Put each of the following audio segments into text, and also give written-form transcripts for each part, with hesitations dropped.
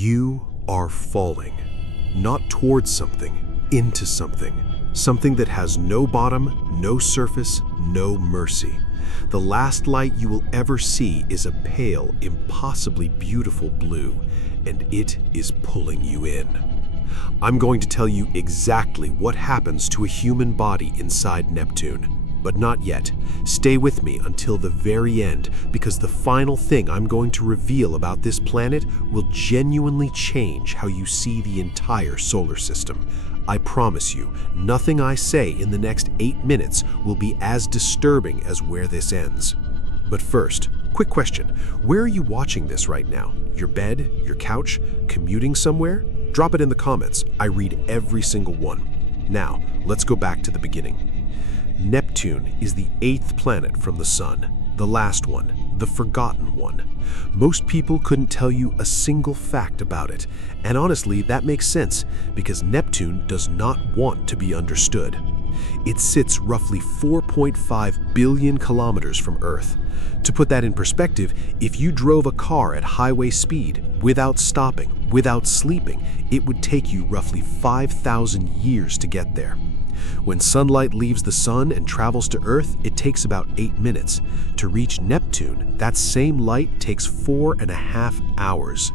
You are falling, not towards something, into something. Something that has no bottom, no surface, no mercy. The last light you will ever see is a pale, impossibly beautiful blue, and it is pulling you in. I'm going to tell you exactly what happens to a human body inside Neptune. But not yet. Stay with me until the very end, because the final thing I'm going to reveal about this planet will genuinely change how you see the entire solar system. I promise you, nothing I say in the next 8 minutes will be as disturbing as where this ends. But first, quick question. Where are you watching this right now? Your bed? Your couch? Commuting somewhere? Drop it in the comments. I read every single one. Now, let's go back to the beginning. Neptune is the 8th planet from the Sun, the last one, the forgotten one. Most people couldn't tell you a single fact about it, and honestly, that makes sense, because Neptune does not want to be understood. It sits roughly 4.5 billion kilometers from Earth. To put that in perspective, if you drove a car at highway speed, without stopping, without sleeping, it would take you roughly 5,000 years to get there. When sunlight leaves the sun and travels to Earth, it takes about 8 minutes. To reach Neptune, that same light takes 4.5 hours.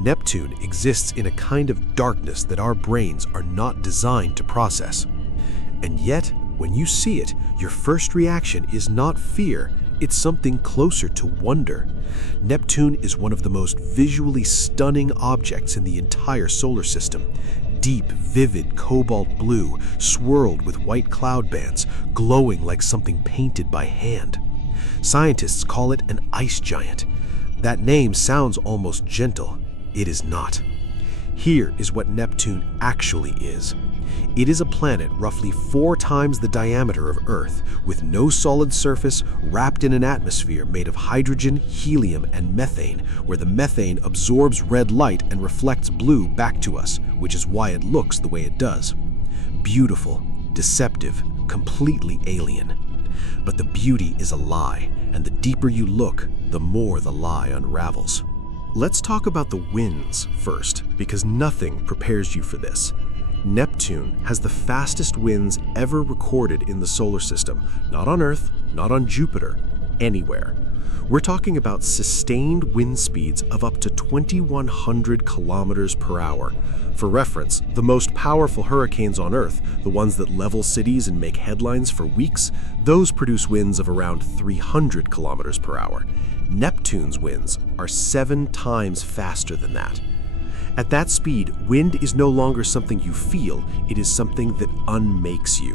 Neptune exists in a kind of darkness that our brains are not designed to process. And yet, when you see it, your first reaction is not fear, it's something closer to wonder. Neptune is one of the most visually stunning objects in the entire solar system. Deep, vivid cobalt blue, swirled with white cloud bands, glowing like something painted by hand. Scientists call it an ice giant. That name sounds almost gentle. It is not. Here is what Neptune actually is. It is a planet roughly 4 times the diameter of Earth, with no solid surface, wrapped in an atmosphere made of hydrogen, helium, and methane, where the methane absorbs red light and reflects blue back to us, which is why it looks the way it does. Beautiful, deceptive, completely alien. But the beauty is a lie, and the deeper you look, the more the lie unravels. Let's talk about the winds first, because nothing prepares you for this. Neptune has the fastest winds ever recorded in the solar system, not on Earth, not on Jupiter, anywhere. We're talking about sustained wind speeds of up to 2,100 kilometers per hour. For reference, the most powerful hurricanes on Earth, the ones that level cities and make headlines for weeks, those produce winds of around 300 kilometers per hour. Neptune's winds are 7 times faster than that. At that speed, wind is no longer something you feel, it is something that unmakes you.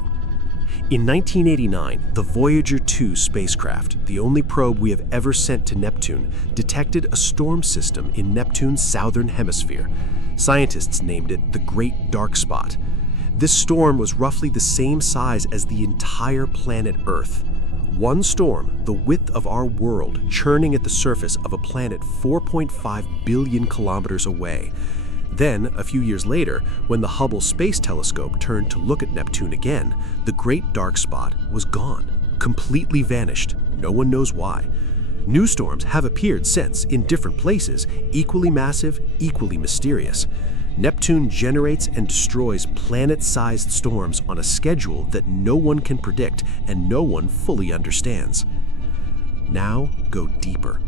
In 1989, the Voyager 2 spacecraft, the only probe we have ever sent to Neptune, detected a storm system in Neptune's southern hemisphere. Scientists named it the Great Dark Spot. This storm was roughly the same size as the entire planet Earth. One storm, the width of our world, churning at the surface of a planet 4.5 billion kilometers away. Then, a few years later, when the Hubble Space Telescope turned to look at Neptune again, the Great Dark Spot was gone, completely vanished. No one knows why. New storms have appeared since, in different places, equally massive, equally mysterious. Neptune generates and destroys planet-sized storms on a schedule that no one can predict and no one fully understands. Now, go deeper.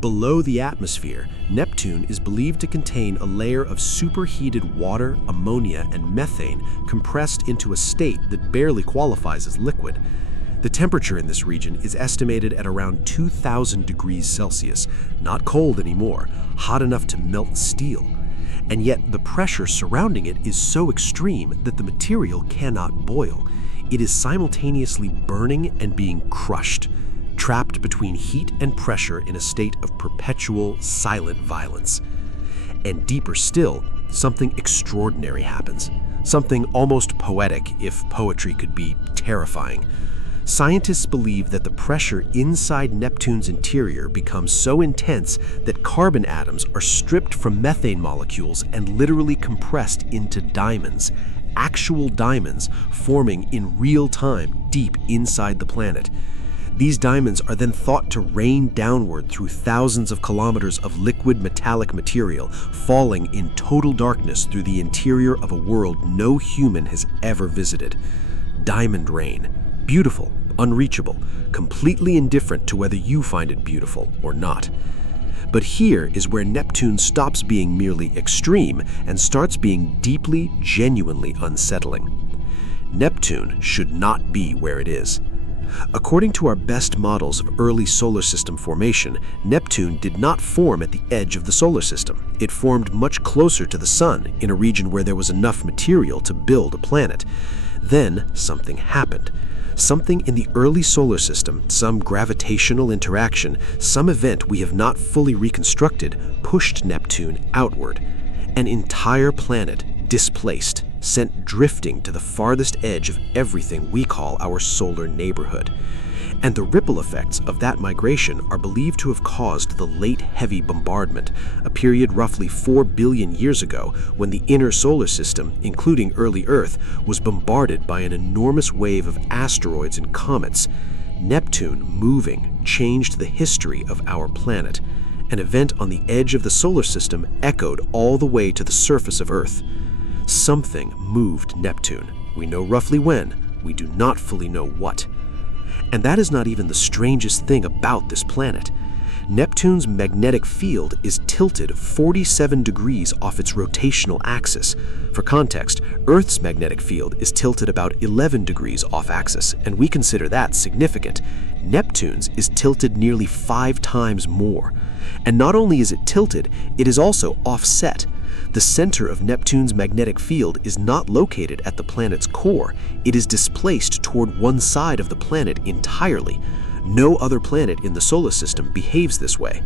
Below the atmosphere, Neptune is believed to contain a layer of superheated water, ammonia, and methane compressed into a state that barely qualifies as liquid. The temperature in this region is estimated at around 2,000 degrees Celsius, not cold anymore, hot enough to melt steel. And yet the pressure surrounding it is so extreme that the material cannot boil. It is simultaneously burning and being crushed, trapped between heat and pressure in a state of perpetual, silent violence. And deeper still, something extraordinary happens. Something almost poetic, if poetry could be terrifying. Scientists believe that the pressure inside Neptune's interior becomes so intense that carbon atoms are stripped from methane molecules and literally compressed into diamonds, actual diamonds forming in real time deep inside the planet. These diamonds are then thought to rain downward through thousands of kilometers of liquid metallic material, falling in total darkness through the interior of a world no human has ever visited. Diamond rain. Beautiful, unreachable, completely indifferent to whether you find it beautiful or not. But here is where Neptune stops being merely extreme and starts being deeply, genuinely unsettling. Neptune should not be where it is. According to our best models of early solar system formation, Neptune did not form at the edge of the solar system. It formed much closer to the Sun, in a region where there was enough material to build a planet. Then something happened. Something in the early solar system, some gravitational interaction, some event we have not fully reconstructed, pushed Neptune outward. An entire planet displaced, sent drifting to the farthest edge of everything we call our solar neighborhood. And the ripple effects of that migration are believed to have caused the late heavy bombardment, a period roughly 4 billion years ago when the inner solar system, including early Earth, was bombarded by an enormous wave of asteroids and comets. Neptune moving changed the history of our planet. An event on the edge of the solar system echoed all the way to the surface of Earth. Something moved Neptune. We know roughly when, we do not fully know what. And that is not even the strangest thing about this planet. Neptune's magnetic field is tilted 47 degrees off its rotational axis. For context, Earth's magnetic field is tilted about 11 degrees off axis, and we consider that significant. Neptune's is tilted nearly 5 times more. And not only is it tilted, it is also offset. The center of Neptune's magnetic field is not located at the planet's core. It is displaced toward one side of the planet entirely. No other planet in the solar system behaves this way.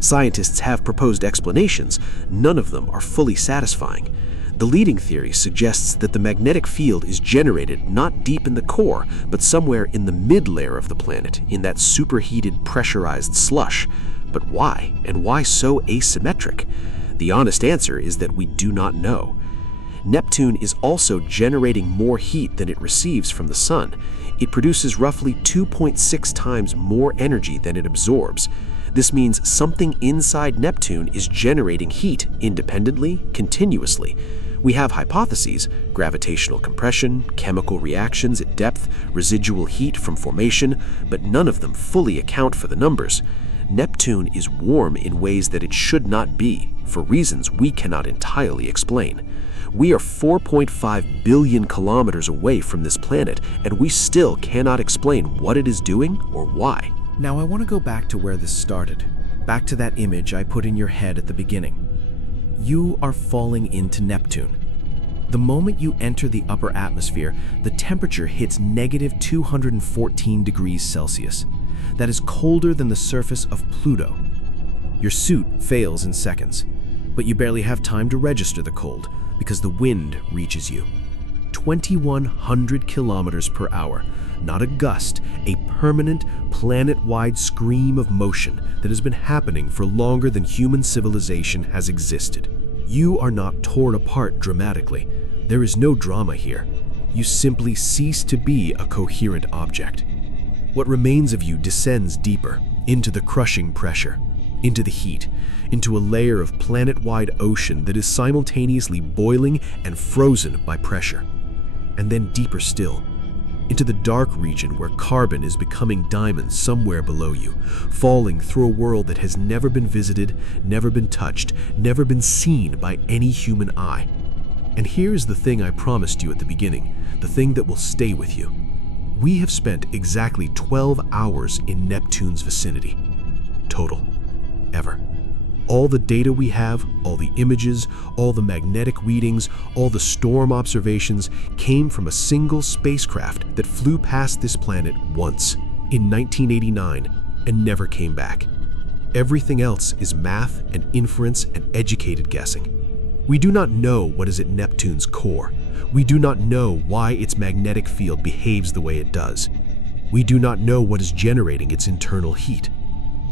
Scientists have proposed explanations. None of them are fully satisfying. The leading theory suggests that the magnetic field is generated not deep in the core, but somewhere in the mid-layer of the planet, in that superheated, pressurized slush. But why? And why so asymmetric? The honest answer is that we do not know. Neptune is also generating more heat than it receives from the Sun. It produces roughly 2.6 times more energy than it absorbs. This means something inside Neptune is generating heat independently, continuously. We have hypotheses: gravitational compression, chemical reactions at depth, residual heat from formation, but none of them fully account for the numbers. Neptune is warm in ways that it should not be, for reasons we cannot entirely explain. We are 4.5 billion kilometers away from this planet, and we still cannot explain what it is doing or why. Now I want to go back to where this started, back to that image I put in your head at the beginning. You are falling into Neptune. The moment you enter the upper atmosphere, the temperature hits negative 214 degrees Celsius. That is colder than the surface of Pluto. Your suit fails in seconds, but you barely have time to register the cold because the wind reaches you. 2,100 kilometers per hour, not a gust, a permanent, planet-wide scream of motion that has been happening for longer than human civilization has existed. You are not torn apart dramatically. There is no drama here. You simply cease to be a coherent object. What remains of you descends deeper, into the crushing pressure, into the heat, into a layer of planet-wide ocean that is simultaneously boiling and frozen by pressure. And then deeper still, into the dark region where carbon is becoming diamonds somewhere below you, falling through a world that has never been visited, never been touched, never been seen by any human eye. And here's the thing I promised you at the beginning, the thing that will stay with you. We have spent exactly 12 hours in Neptune's vicinity. Total. Ever. All the data we have, all the images, all the magnetic readings, all the storm observations came from a single spacecraft that flew past this planet once, in 1989, and never came back. Everything else is math and inference and educated guessing. We do not know what is at Neptune's core. We do not know why its magnetic field behaves the way it does. We do not know what is generating its internal heat.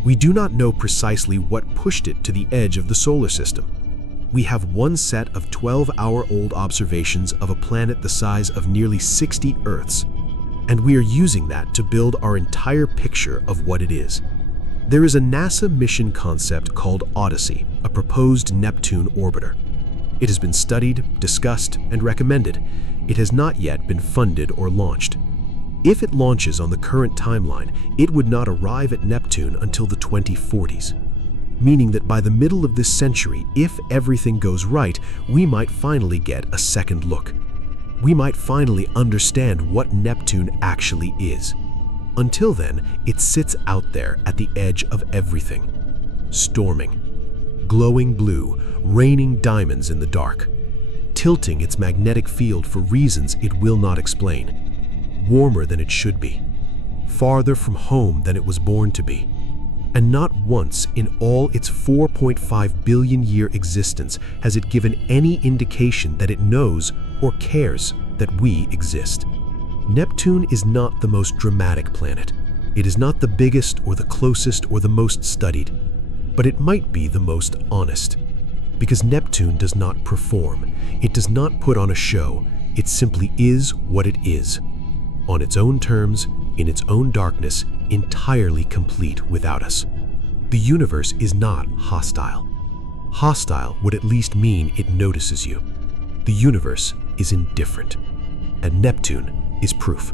We do not know precisely what pushed it to the edge of the solar system. We have one set of 12-hour-old observations of a planet the size of nearly 60 Earths. And we are using that to build our entire picture of what it is. There is a NASA mission concept called Odyssey, a proposed Neptune orbiter. It has been studied, discussed, and recommended. It has not yet been funded or launched. If it launches on the current timeline, it would not arrive at Neptune until the 2040s, meaning that by the middle of this century, if everything goes right, we might finally get a second look. We might finally understand what Neptune actually is. Until then, it sits out there at the edge of everything, storming, glowing blue, raining diamonds in the dark, tilting its magnetic field for reasons it will not explain, warmer than it should be, farther from home than it was born to be. And not once in all its 4.5 billion year existence has it given any indication that it knows or cares that we exist. Neptune is not the most dramatic planet. It is not the biggest or the closest or the most studied, but it might be the most honest. Because Neptune does not perform, it does not put on a show, it simply is what it is. On its own terms, in its own darkness, entirely complete without us. The universe is not hostile. Hostile would at least mean it notices you. The universe is indifferent, and Neptune is proof.